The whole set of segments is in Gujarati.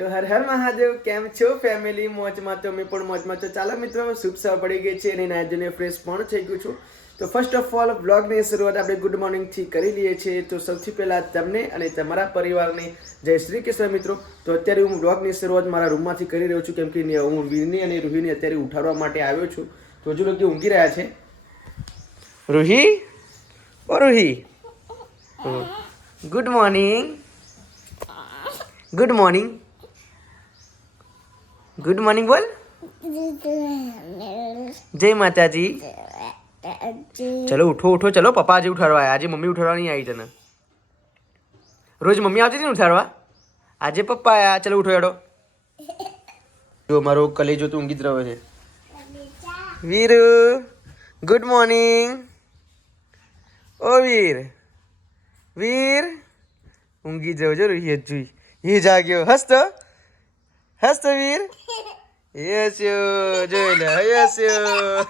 તો હર હર મહાદેવ, કેમ છો ફેમિલી? મોજમાં તો અમે પણ મોજમાં. તો ચાલો મિત્રો, શુભ સવાર પડી ગઈ છે અને નાઈને ફ્રેશ પણ થઈ ગયું છું. તો ફર્સ્ટ ઓફ ઓલ બ્લોગની શરૂઆત આપણે ગુડ મોર્નિંગથી કરી લઈએ છીએ. તો સૌથી પહેલાં તમને અને તમારા પરિવારને જય શ્રી કૃષ્ણ મિત્રો. તો અત્યારે હું બ્લોગની શરૂઆત મારા રૂમમાંથી કરી રહ્યો છું, કેમ કે હું વીરની અને રૂહીને અત્યારે ઉઠાડવા માટે આવ્યો છું. તો હજુ લોકો ઊંઘી રહ્યા છે. રૂહી, ઓ Ruhi, good morning. Good morning. Good morning બોલ. જય માતાજી. ચલો ઉઠો ઉઠો, ચલો પપ્પા આજે ઉઠાડવા આવ્યા. આજે મમ્મી ઉઠાડવા નહીં આવી તને. રોજ મમ્મી આવતી હતી ને ઉઠાડવા, આજે પપ્પા આવ્યા. ચલો ઉઠો હેડો. જો મારો કલેજો તો ઊંઘી જ રહ્યો છે. Viru, good morning. ઓ વીર, વીર ઊંઘી જાવ જો રોહિત જોઈ. એ જાગ્યો. હસતો હસતો વીર. યસ્યો જોઈ લે. યસ્યો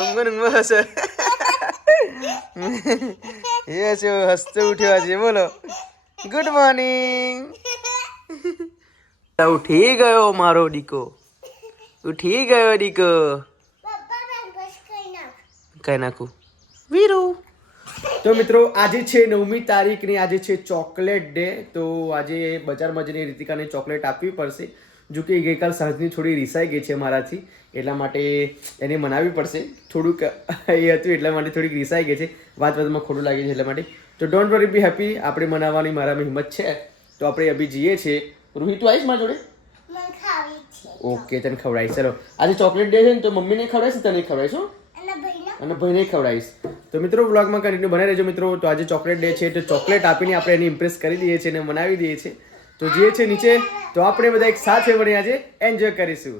ઊંઘ હસ. યસ્યો હસતો ઉઠ્યો આજે. બોલો ગુડ મોર્નિંગ. ઉઠી ગયો મારો દીકો. ઉઠી ગયો દીકો. કઈ નાખું વીરુ. તો મિત્રો આજે છે 9મી તારીખ ને આજે છે ચોકલેટ ડે. તો આજે બજારમાં જઈને રીતિકાને ચોકલેટ આપવી પડશે. જો કે ગઈકાલ સાંજની થોડી રિસાઈ ગઈ છે મારાથી, એટલા માટે એને મનાવવી પડશે. થોડુંક એ હતું એટલા માટે થોડીક રિસાઈ ગઈ છે. વાતમાં ખોટું લાગે છે એટલા માટે. તો ડોન્ટ વરી, બી હેપી. આપણે મનાવવાની મારામાં હિંમત છે. તો આપણે અભી જઈએ છીએ. રૂહી તું આવીશ મારા જોડે? ઓકે, તને ખવડાવીશ. ચલો આજે ચોકલેટ ડે છે ને, તો મમ્મીને ખવડાવીશ, તને ખવડાવીશ અને ભાઈને ખવડાવીશ. તો મિત્રો બ્લોગમાં કન્ટિન્યુ બનાવી રહેજો મિત્રો. તો આજે ચોકલેટ ડે છે, તો ચોકલેટ આપીને આપણે એને ઇમ્પ્રેસ કરી દઈએ છીએ અને મનાવી દઈએ છીએ. તો જે છે નીચે, તો આપણે બધા એક સાથે મળી આજે એન્જોય કરીશું.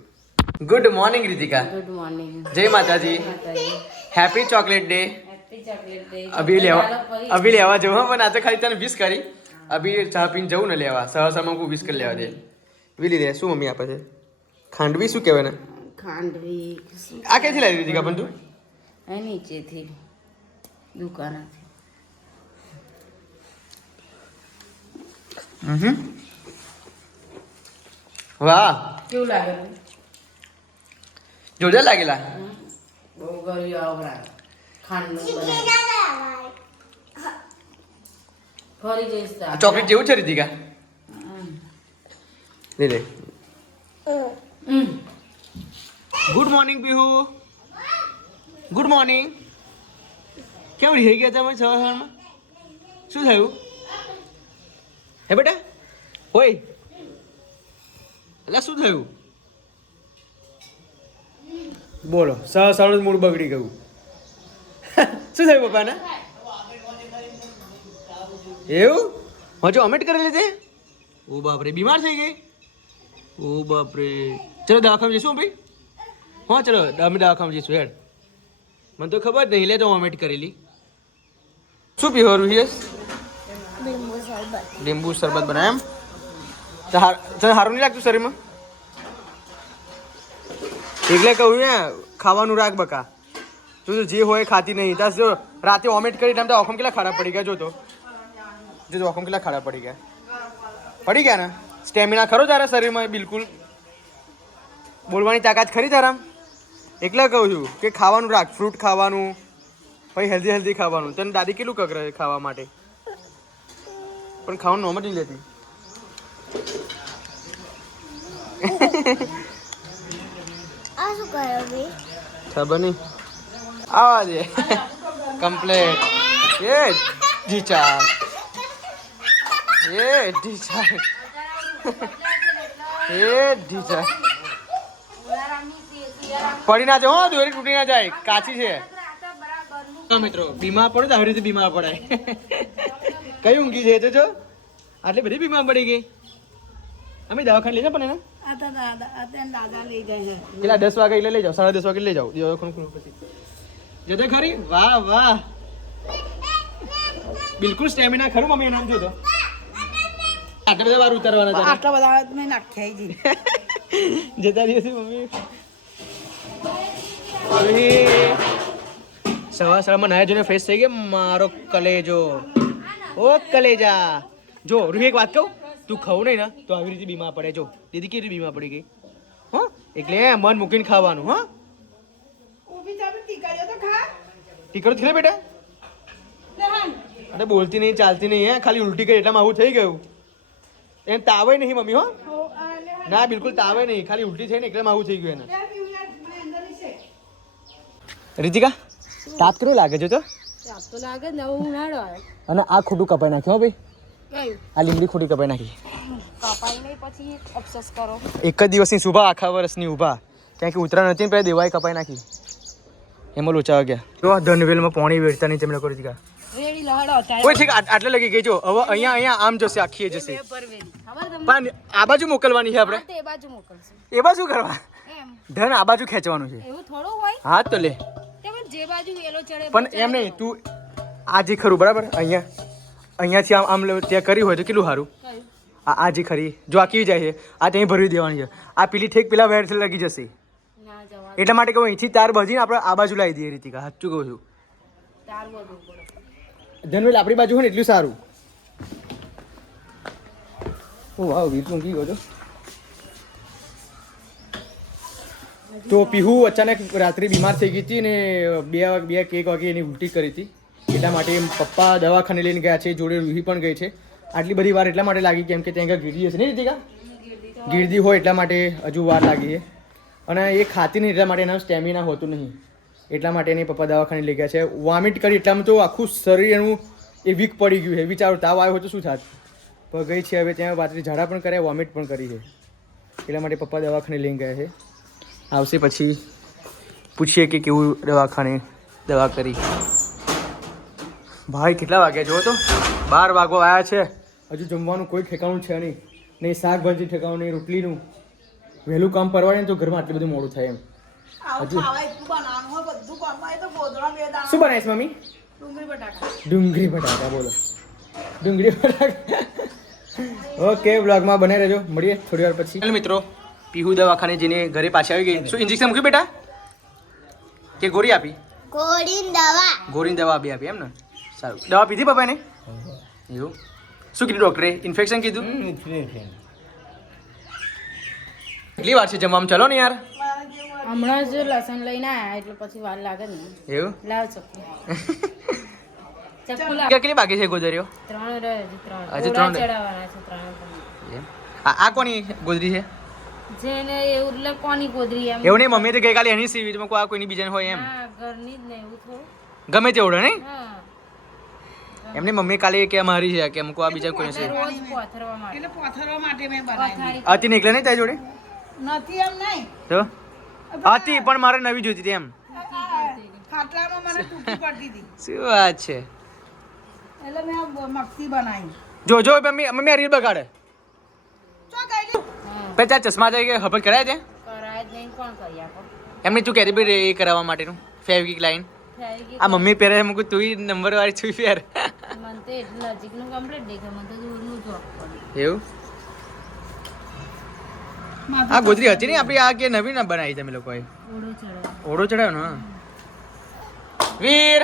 Good morning Ritika. Good morning. જય માતાજી. Happy chocolate day. Happy chocolate day. અભી લેવા જવું હા, પણ આ તો ખાલી તને વિશ કરી. અભી ચા પીને જવું ને લેવા, સવારમાં હું વિશ કરી લેવા દે. વિલી લે. શું મમ્મી આપે છે? ખાંડવી શું કહેવાય ને? ખાંડવી. આ ક્યાંથી લાવી રીતિકા પણ તું? એ નીચેથી દુકાનેથી. વાહ, કેવું લાગે? જોરદાર લાગેલા. બહુ ગળી આવરા ખાંડનું બને. ફરી જઈશ તો. ચોકલેટ જેવું છે રીતિકા. લે લે. Good morning Pihu. Good morning. કેમ રહી ગયા તમે સવારમાં? શું થયું હે બેટા? હોય એટલે શું થયું? બોલો. સવારનું મૂડ બગડી ગયું. શું થયું પપ્પાને? એવું હજુ અમેટ કરી લીધે? ઓ બાપરે, બીમાર થઈ ગઈ? ઓ બાપરે. ચલો દવાખાને જઈશું ભાઈ. હા ચલો અમે દવાખાને જઈશું હેડ. મને તો ખબર જ નહીં, લે તો વોમિટ કરેલી. શું પીવાનું છે? લીંબુ શરબત બનાવ એમ? તને સારું નહીં લાગતું શરીરમાં? એટલે કહું ને, ખાવાનું રાખ બકા. તું જે હોય ખાતી નહીં. તાસ જો રાતે વોમિટ કરી તો ઓખમ કેટલા ખાડા પડી ગયા. જો તો જો ઓખમ કેટલા ખાડા પડી ગયા. પડી ગયા ને? સ્ટેમિના ખરો તારા શરીરમાં? બિલકુલ બોલવાની તાકાત ખરી તારા? એટલે કહું છું કે ખાવાનું રાખ, ફ્રૂટ ખાવાનું, પછી હેલ્ધી ખાવાનું. તને દાદી કેટલું કકરે ખાવા માટે, પણ ખાવાનું નોમ જ નહીં લેતી. ખબર નહીં. આવા દે કમ્પ્લેટ. એ ઢીચા, એ ઢીચા, એ ઢીચા. પડી ના જાય હો, દોરી તૂટી ના જાય, કાચી છે. મિત્રો બીમાર પડે તો આવી રીતે બીમાર પડાય. કઈ ઊંઘી છે તો જો આટલી બધી બીમાર પડી ગઈ. અમે દવાખાને લઈ જાવ પણ એને પેલા 10 વાગે એટલે લઈ જાઓ, 10:30 વાગે લઈ જાઓ દવાખાને પછી. જતો ખરી? વાહ વાહ, બિલકુલ સ્ટેમિના ખરું મમ્મી. નામ જોતો આટલા બધા વાર ઉતારવાના. આટલા બધા મેં નાખ્યા છે. જતા રહી છે મમ્મી. સવારમાં નાયા જોઈને ફ્રેશ થઈ ગયા. મારો કલેજો, ઓ કલેજા. જો રૂહી એક વાત કહું, તું ખાવું નહીં ને તો આવી રીતે બીમાર પડે. જો દીદી કેવી રીતે બીમાર પડી ગઈ. હો એટલે મન મૂકીને ખાવાનું. હા ટીકડો થઈ બેટા. અરે બોલતી નહીં ચાલતી નહીં હે, ખાલી ઉલટી કરી એટલામાં આવું થઈ ગયું. એને તાવે નહીં મમ્મી. હો ના બિલકુલ તાવે નહીં, ખાલી ઉલટી થઈ ને એટલામાં આવું થઈ ગયું એને. રીતિકા તાપ કેટલો લાગે છે તો? તો લાગે ને ઉનાળો આવે. અને આ ખોટું કપાઈ નાખ્યું. હો ભાઈ કયું આ લીમડી ખોટી કપાઈ નાખી. કપાઈ નહીં પછી અફસોસ કરો. એક જ દિવસની શુભા આખા વર્ષની ઊભા, કારણ કે ઉતરાણ હતી ને પેલા દેવાય કપાઈ નાખી. એમાં લોચા ગયા. જો આ ધનવેલમાં પાણી વેચતા નહીં તેમને કરી દીધા. રેડી લહડો થાય. કોઈ ઠીક આટલે લગી ગઈ. જો હવે અહીંયા આમ જશે, આખી એ જશે. પરવેરી ખબર તમને? પણ આ બાજુ મોકલવાની છે આપણે. તે બાજુ મોકલશું એ બાજુ કરવા એમ. ધન આ બાજુ ખેંચવાનું છે. એવું થોડું હોય. હા તો લે. તમે જે બાજુ વેલો ચડે પણ એમ નહીં, તું આ જે ખરું બરાબર અહીંયાથી આમ આમ ત્યાં કરી હોય તો કેટલું સારું. કયું આ જે ખરી જો આ કેવી જાય છે, આ ત્યાં ભરી દેવાની છે. આ પેલી ઠેક પેલા વેરથી લગી જશે. ના જવા એટલા માટે કહું અહીંથી તાર બાજીને આપણે આ બાજુ લાવી દઈએ. રીતિકા સાચું કહું છું. તાર બધું પડે. ધનવેલ આપણી બાજુ હોય ને એટલું સારું. ઓ વાવ વીર તું કી ગયો છો. તો પીહુ અચાનક રાત્રે બીમાર થઈ ગઈ હતી ને 2 વાગે એની ઉલટી કરી હતી. એટલા માટે પપ્પા દવાખાને લઈને ગયા છે, જોડે રૂહી પણ ગઈ છે. આટલી બધી વાર એટલા માટે લાગી કેમ કે ત્યાં આગળ ગીરદી હશે ને રીતિકા? ગીરદી હોય એટલા માટે હજુ વાર લાગી છે. અને એ ખાતી નહીં એટલા માટે એના સ્ટેમિના હોતું નહીં, એટલા માટે એની પપ્પા દવાખાને લઈ ગયા છે. વોમિટ કરી એટલામાં તો આખું શરીર એનું એ વીક પડી ગયું છે. વિચારો તાવ આવ્યો હોય તો શું થાત. પણ ગઈ છે હવે ત્યાં રાત્રે ઝાડા પણ કર્યા, વોમિટ પણ કરી છે. એટલા માટે પપ્પા દવાખાને લઈને ગયા છે. આવશે પછી પૂછીએ કે કેવું દવાખાને દવા કરી. ભાઈ કેટલા વાગ્યા જો તો 12 વાગવા આવ્યા છે. હજુ જમવાનું કોઈ ઠેકાણું છે નહીં શાકભાજી ઠેકાણું નહીં, રોટલીનું. વહેલું કામ પરવાડે ને તો ઘરમાં આટલું બધું મોડું થાય એમ. શું બનાવીશ મમ્મી? ડુંગળી બટાકા. બોલો ડુંગળી બટાકા. ઓકે બ્લોગમાં બનાવી રહેજો, મળીએ થોડી વાર પછી. ચાલો મિત્રો, પીહુ દવાખાને જઈને ઘરે પાછી આવી ગઈ. શું ઇન્જેક્શન મૂક્યું બેટા કે ગોળી આપી? ગોળીની દવા આપી એમ ને? સારું. દવા પીધી પપ્પાને? એવું. શું કીધું ડૉક્ટરે? ઇન્ફેક્શન કીધું? કેટલી વાર છે જમવામાં? ચલો ને યાર. હમણાં જ લસણ લઈને આયા એટલે પછી વાર લાગે ને. એવું? લાવ ચક્કુ. ચક્કુ લાવ. કેટલી બાકી છે ગોદરીઓ? 3 રહે છે. 3 હજી 3 ચડાવવાના છે. 3 એમ. આ કોની ગોદરી છે? જેને એવું એટલે કોની ગોદરી એમ. એવું નહીં, મમ્મી તો ગઈકાલે એની સીવી તો આ કોઈની બીજાની હોય એમ. હા ઘરની જ નહીં એવું થોડું. ગમે તે ઓળે નહીં હા એમની મમ્મી કાલે કે મારી છે કે અમુક આ બીજા કોઈ છે. રોજ પોથરવા માટે. એટલે પોથરવા માટે મેં બનાવી. હતી નીકળે નહીં તારી જોડે? નથી એમ નહીં. તો હતી પણ મારે નવી જોઈતી હતી એમ. ખાટલામાં મને તૂટી પડતી હતી. શું વાત છે? એટલે મેં મક્સી બનાવી. જો મમ્મી આ રીલ બગાડે. પછી તાર ચશ્મા જાય કે હપત કરાય છે? કરાય જ નહીં, કોણ કરી આપો. એમની તું કહેતી ભાઈ એ કરાવવા માટેનું ફેવિક લાઈન. આ મમ્મી પહેરે છે મૂકું તું નંબર વાળી છું પહેર. મને તો એટલું નજીકનું કમ્પ્લીટ દેખાય, મને તો દૂરનું જોબ પડે. એવું? આ ગોદરી હતી ને આપણી, આ કે નવી ના બનાવી તમે લોકોએ? ઓળો ચડાવ. ઓળો ચડાવ્યો ને? વીર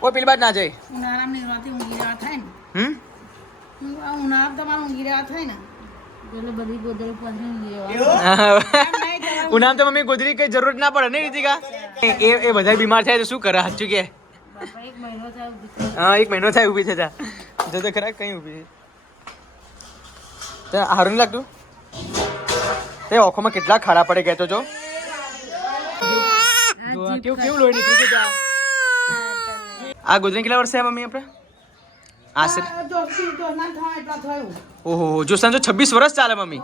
કોઈ પેલી બાદ ના જાય. ઉનાળામાં નિરાંતે ઊંઘી રહ્યા થાય ને. ઉનાળામાં તમારે ઊંઘી રહ્યા થાય ને એટલે બધી ગોદડી પધરી ઊંઘી રહેવા. ઉનામ તો મમ્મી ગોદરી કઈ જરૂર ના પડે ને રીતિકા? એ બધા બીમાર થાય તો શું કરે? સાચું કે? બાપા 1 મહિનો થાય ઊભી થઈ. હા 1 મહિનો થાય ઊભી થતા. જો તો ખરા કઈ ઊભી છે હારું નહીં લાગતું? તે ઓખોમાં કેટલા ખાડા પડે ગયા તો જો કેવું લોહી નીકળ્યું છે. આ ગોદરી કેટલા વર્ષ થયા મમ્મી આપણે? આશરે ઓહો જો સંજો 26 વર્ષ ચાલે મમ્મી.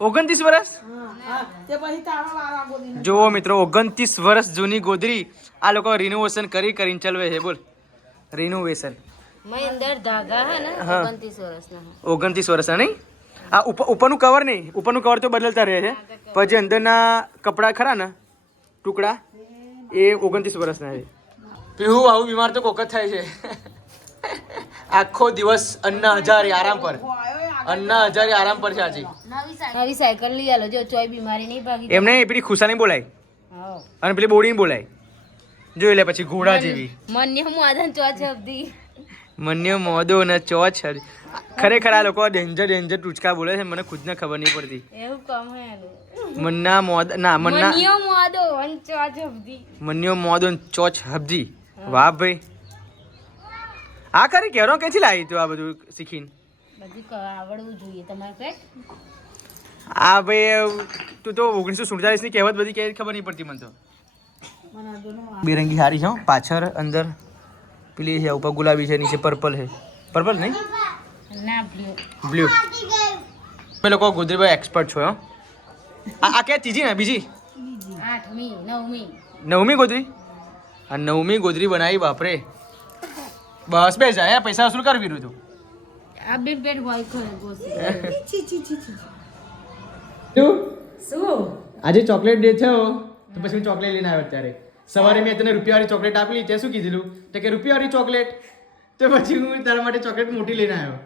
29 વર્ષ? જો મિત્રો 29 વર્ષ જૂની ગોદરી આ લોકો રિનોવેશન કરીને ચલવે છે. બોલ રિનોવેશન. અંદર ધાગા હે ને 29 વર્ષના. 29 વર્ષના નહીં? આ ઉપરનું કવર નહીં, ઉપરનું કવર તો બદલતા રહે છે પણ જે અંદરના કપડા ખરા ને ટુકડા એ 29 વર્ષના છે. પીહુ આવું બીમાર તો કોક જ થાય છે. આખો દિવસ અન્ના હજારે આરામ પર છે આજે. નવી સાયકલ લઈ આલો જો ચોય બીમારી નહીં ભાગી. એમને પેલી ખુશાની બોલાય અને પેલી બોડીને બોલાય જોઈ લે પછી ઘોડા જેવી. મન્ય હું આદન ચો છબદી મન્યો મોદો અને ચોચ ખરેખર આ લોકો ડેન્જર ટૂચકા બોલે છે મને ખુદને ખબર નહીં પડતી એવું કામ હે એનું મન્ના મોદ ના મન્ના મનિયો મોદો અને ચોચ હબદી મન્યો મોદો અને ચોચ હબજી વાહ ભાઈ આ ખરી કેરો ક્યાંથી લાવી તું આ બધું શીખીને બધું આવડવું જોઈએ તમારે પેટ આ ભાઈ તું તો 1947 ની કહેવત બધી કઈ ખબર નહીં પડતી મને તો મને દોનો બેરંગી હારી છે હો. પાછળ અંદર પેલી છે ઉપર ગુલાબી છે નીચે પર્પલ છે પર્પલ નહીં ના બ્લુ બ્લુ તમે લોકો ગોદરીભાઈ એક્સપર્ટ છો હો આ ક્યાં ત્રીજી ને બીજી 8મી 9મી નવમી ગોદરી આ નવમી ગોદરી બનાવી બાપરે બસ બે જાય પૈસા વસૂલ કરવી રહ્યું તું આ બે પેટ હોય ખરે ગોસી શું આજે ચોકલેટ ડે છે તો પછી હું ચોકલેટ લઈને આવ્યો ત્યારે સવારે મેં તને રૂપિયાવાળી ચોકલેટ આપી તે શું કીધેલું તો કે રૂપિયાવાળી ચોકલેટ તો પછી હું તારા માટે ચોકલેટ મોટી લઈને આવ્યો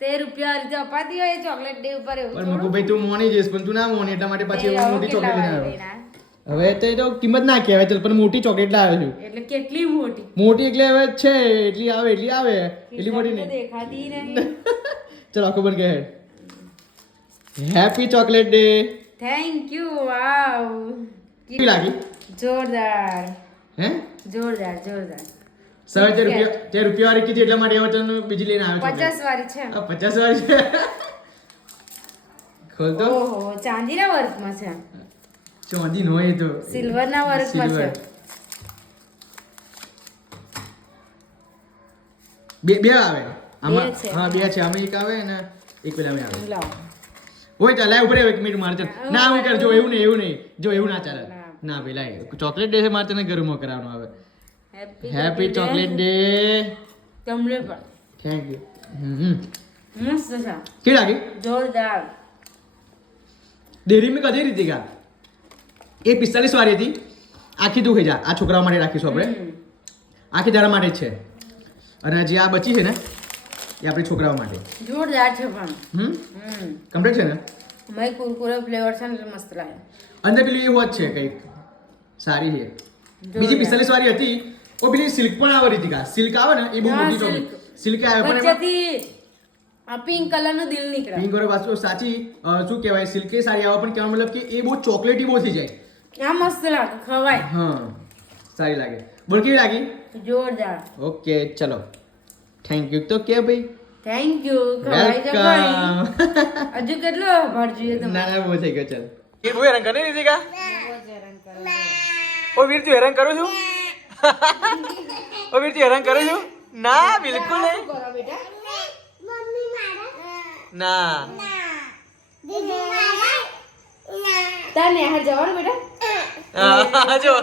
તે રૂપિયા રીતે અપાતી હોય ચોકલેટ ડે ઉપર એવું પણ મુકુ ભાઈ તું મોની જઈશ પણ તું ના મોની એટલા માટે પછી હું મોટી ચોકલેટ લઈને આવ્યો હવે તો કિંમત ના કહેવાય ચાલ પણ મોટી ચોકલેટ લાવ્યો છું એટલે કેટલી મોટી મોટી એટલે હવે છે એટલી આવે એટલી મોટી નહીં દેખાતી નહીં ચલો આખો બન કે happy chocolate day thank you wow કેવી લાગી જોરદાર હે જોરદાર સર તે રૂપિયાવાળી કીધી એટલા માટે હવે તને બીજી લઈને આવ્યો 50 વાળી છે આ 50 વાળી છે ખોલ તો ઓહો ચાંદીના વર્કમાં છે ચોંધી નો એ તો સિલ્વરના વર્કમાં છે બે આવે આમાં બે છે. હા બે છે આમાં એક આવે ને એક પેલા આવે લાવ ઓય ચાલ લાય ઉપર એક મિનિટ માર ચાલ ના હું કર જો એવું નહીં જો એવું ના ચાલે ના પેલા ચોકલેટ ડે છે મારે તને ઘરમાં કરાવવાનો આવે હેપી ચોકલેટ ડે તમને પણ થેન્ક યુ મસ્ત છે કેવી લાગી જોરદાર ડેરી મેં કદી રીતી કા એ 45 વાળી હતી આખી તું ખાઈ જા આ છોકરાઓ માટે રાખીશું આપણે આખી તારા માટે જ છે અને જે આ બચી છે ને એ આપણી છોકરાઓ માટે જોરદાર છે પણ કમ્પ્લીટ છે ને મય કુરકુરે ફ્લેવર છે ને એટલે મસ્ત લાગે અંદર પેલી એ હોત છે કંઈક સારી છે બીજી 45 વાળી હતી ઓ પેલી સિલ્ક પણ આવે રીતિકા સિલ્ક આવે ને એ બહુ મોટી ચોકલેટ સિલ્ક આવે પણ એમાં વચ્ચેથી આ પિંક કલરનું દિલ નીકળે પિંક વાળો પાછું સાચી શું કહેવાય સિલ્ક એ સારી આવે પણ કહેવાનો મતલબ કે એ બહુ ચોકલેટી બહુ થઈ જાય આ મસ્ત લાગે ખવાય હા સારી લાગે બોલ કેવી લાગી જોરદાર ઓકે ચલો થેન્ક યુ તો કે ભાઈ થેન્ક યુ ખવાય કે ભાઈ હજુ કેટલો ભાર જોઈએ ના તમારે ના બહુ થઈ ગયો ચાલ એ બહુ હેરાન કરે રીતિકા ઓ વીર તું હેરાન કરું છું ઓ વીર તું હેરાન કરું છું ના બિલકુલ નહીં કરો બેટા ના તાર નેહાર જવાનું બેટા હા જો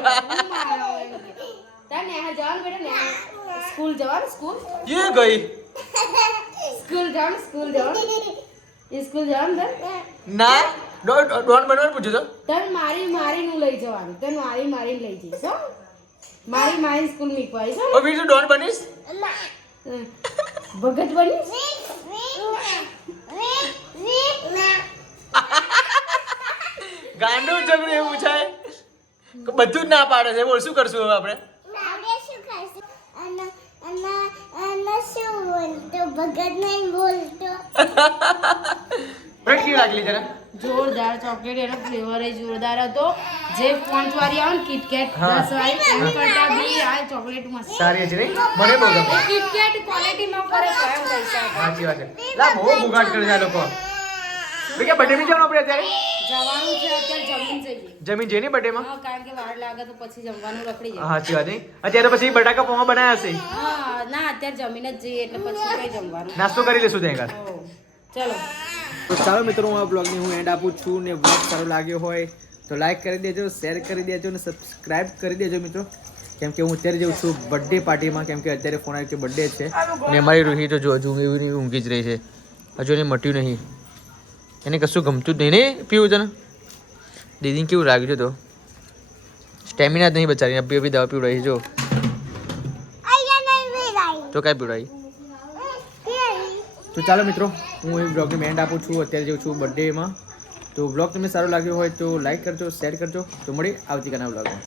તાર નેહાર જવાનું બેટા નેહાર સ્કૂલ જવાનું સ્કૂલ એ ગઈ સ્કૂલ જવાનું સ્કૂલ જવાનું તાર ના ડોન બનવાનું પૂછ્યું તો તને મારીનું લઈ જવાનું તને મારીને લઈ જઈશ હો મારી સ્કૂલ મૂકવાઈશ હો ઓ વીર તું ડોન બનીશ ભગત બનીશ ગાંડું ઝઘડું એવું પૂછાય બધું જ ના પાડે છે બોલ શું કરશું હવે આપણે કેવી લાગલી જરા જોરદાર ચોકલેટ એનો ફ્લેવર એ જોરદાર હતો જે પોંચ વાળી આવે ને કિટકેટ 10 વાળી એના કરતા બી આ ચોકલેટ મસ્ત સારી છે નહીં મને બહુ ગમે કિટકેટ ક્વોલિટીમાં ફરક કાયમ થઈ શકે સાચી વાત છે લા બહુ બુગાડ કરે છે આ લોકો કે બર્થડે માં જવાનું આપણે અત્યારે જવાનું છે અત્યારે જમીન જઈએ જમીન જેની બર્થડે માં હા કારણ કે વાર લાગે તો પછી જમવાનું રખડી જાય સાચી વાત નહીં અત્યારે પછી બટાકા પૌવા બનાવ્યા હશે હા ના અત્યારે જમીન જ જઈએ એટલે પછી કઈ જમવાનું નાસ્તો કરી લેશું ત્યાં હો. ચલો તો ચાલો મિત્રો હું આ બ્લોગની હું એન્ડ આપું છું ને બ્લોગ સારો લાગ્યો હોય તો લાઈક કરી દેજો શેર કરી દેજો અને સબસ્ક્રાઇબ કરી દેજો મિત્રો કેમ કે હું અત્યારે જઉં છું બર્થડે પાર્ટીમાં કેમ કે અત્યારે ફોન આવ્યો કે બર્થડે છે અને અમારી રૂહી તો જો હજુ એવી ઊંઘી જ રહી છે હજુ એને મટ્યું નહીં એને કશું ગમતું જ નહીં ને પીવું છે ને દીદીને કેવું લાગ્યું છે તો સ્ટેમિના જ નહીં બચારી અભી દવા પીવડાવી જો તો કાંઈ પીવડાવી તો ચાલો મિત્રો હું એ બ્લોગની એન્ડ આપું છું અત્યારે જઉં છું બર્થડેમાં તો બ્લોગ તમને સારો લાગ્યો હોય તો લાઈક કરજો શેર કરજો તો મળી આવતીકાલના બ્લોગમાં